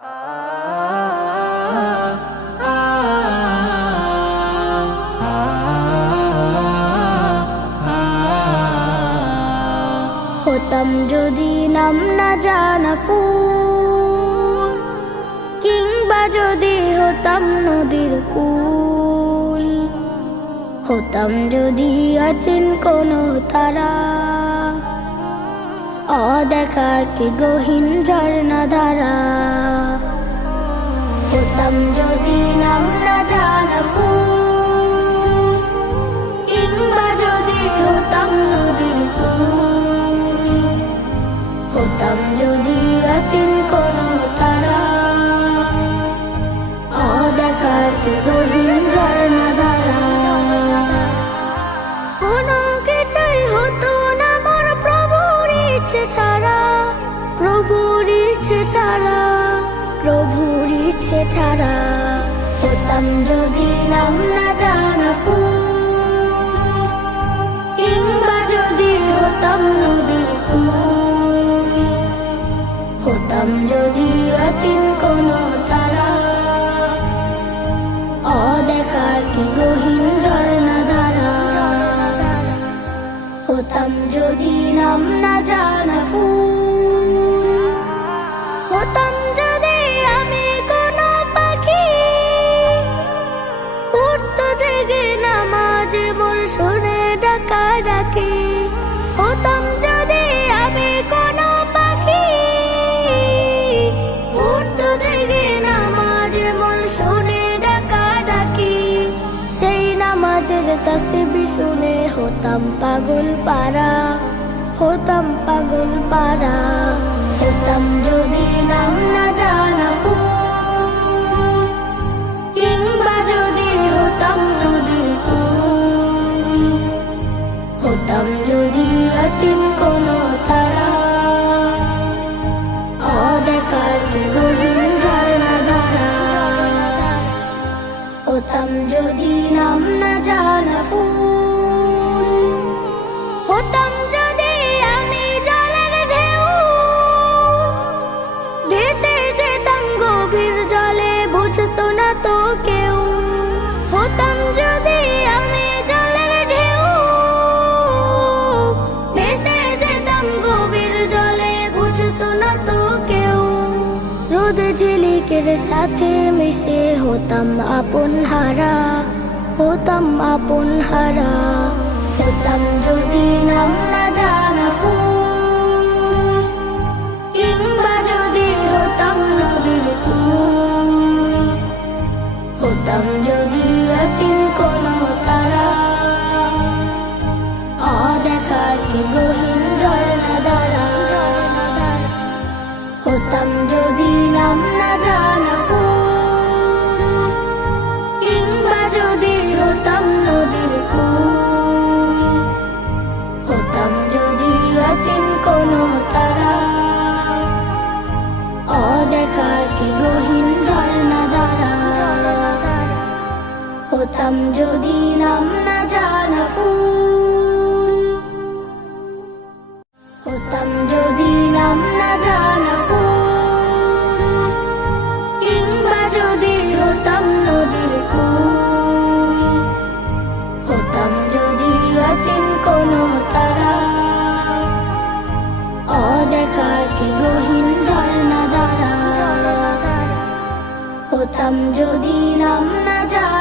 হতাম যদি নাম না জানা ফুল, কিংবা যদি হতাম নদীর কূল, হতাম যদি অচিন কোনো তারা, অদেখা কি গহীন ঝর্ণা ধারা। হতাম যদি নাম না জানা ফুল, কিংবা যদি হতাম নদীর কূল, হতাম যদি অচিন কোনো তারা, অদেখা কি গহীন ঝর্ণা ধারা। কোনো কিছুই হতো না মোর প্রভুর ইচ্ছে ছাড়া, প্রভুর ইচ্ছে ছাড়া, প্রভুর ইচ্ছে ছাড়া। হতাম যদি নাম না জানা ফুল, কিংবা যদি হতাম নদীর কূল, হতাম যদি অচিন কোনো তারা, অদেখা কি গহীন ঝর্ণা ধারা। হতাম যদি নাম না জানা ফুল, হতাম যদি আমি কোনো পাখি, উড়তো জেগে নামাজে মোর শুনে ডাকা ডাকি। হতাম যদি আমি কোনো পাখি, উড়তো জেগে নামাজে মোর শুনে ডাকা ডাকি। সেই নামাজের তাসবিহ শুনে হতাম পাগল পারা, হতাম পাগল পারা। হতাম যদি নাম না জানা ফুল, কিংবা যদি হতাম নদীর কূল, হতাম যদি অচিন কোনো তারা, অদেখা কি গহীন ঝর্ণা ধারা। হতাম যদি নাম না জানা ফুল, হতাম যদি আমি জলের ঢেউ, ভেসে যেতাম গভীর জলে বুঝতো না তো কেউ। হতাম যদি আমি জলের ঢেউ, ভেসে যেতাম গভীর জলে বুঝতো না তো কেউ। রোদ ঝিলিকের সাথে মিশে হতাম আপন হারা, হতাম আপন হারা। হতাম যদি নাম না জানা ফুল, কিংবা যদি হতাম নদীর কূল, হতাম যদি অচিন কোনো তারা, অদেখা কি গহীন ঝর্ণা ধারা। হতাম যদি নাম না জানা ফুল, কিংবা যদি হতাম নদীর কূল, হতাম যদি অচিন কোনো তারা, অদেখা কি গহীন ঝর্ণা ধারা। হতাম যদি নাম না জানা ফুল, কিংবা যদি হতাম নদীর কূল, হতাম যদি অচিন কোনো তারা, অদেখা কি গহীন ঝর্ণা ধারা। হতাম যদি নাম না জানা ফুল, কিংবা যদি হতাম নদীর কূল, হতাম যদি অচিন কোনো তারা, অদেখা কি গহীন ঝর্ণা ধারা। হতাম যদি নাম না জানা ফুল, হতাম যদি হতাম যদি নাম না জানা ফুল, কিংবা যদি হতাম নদীর কূল, হতাম যদি অচিন কোনো তারা, অদেখা কি গহীন ঝর্ণা ধারা। হতাম যদি নাম না জানা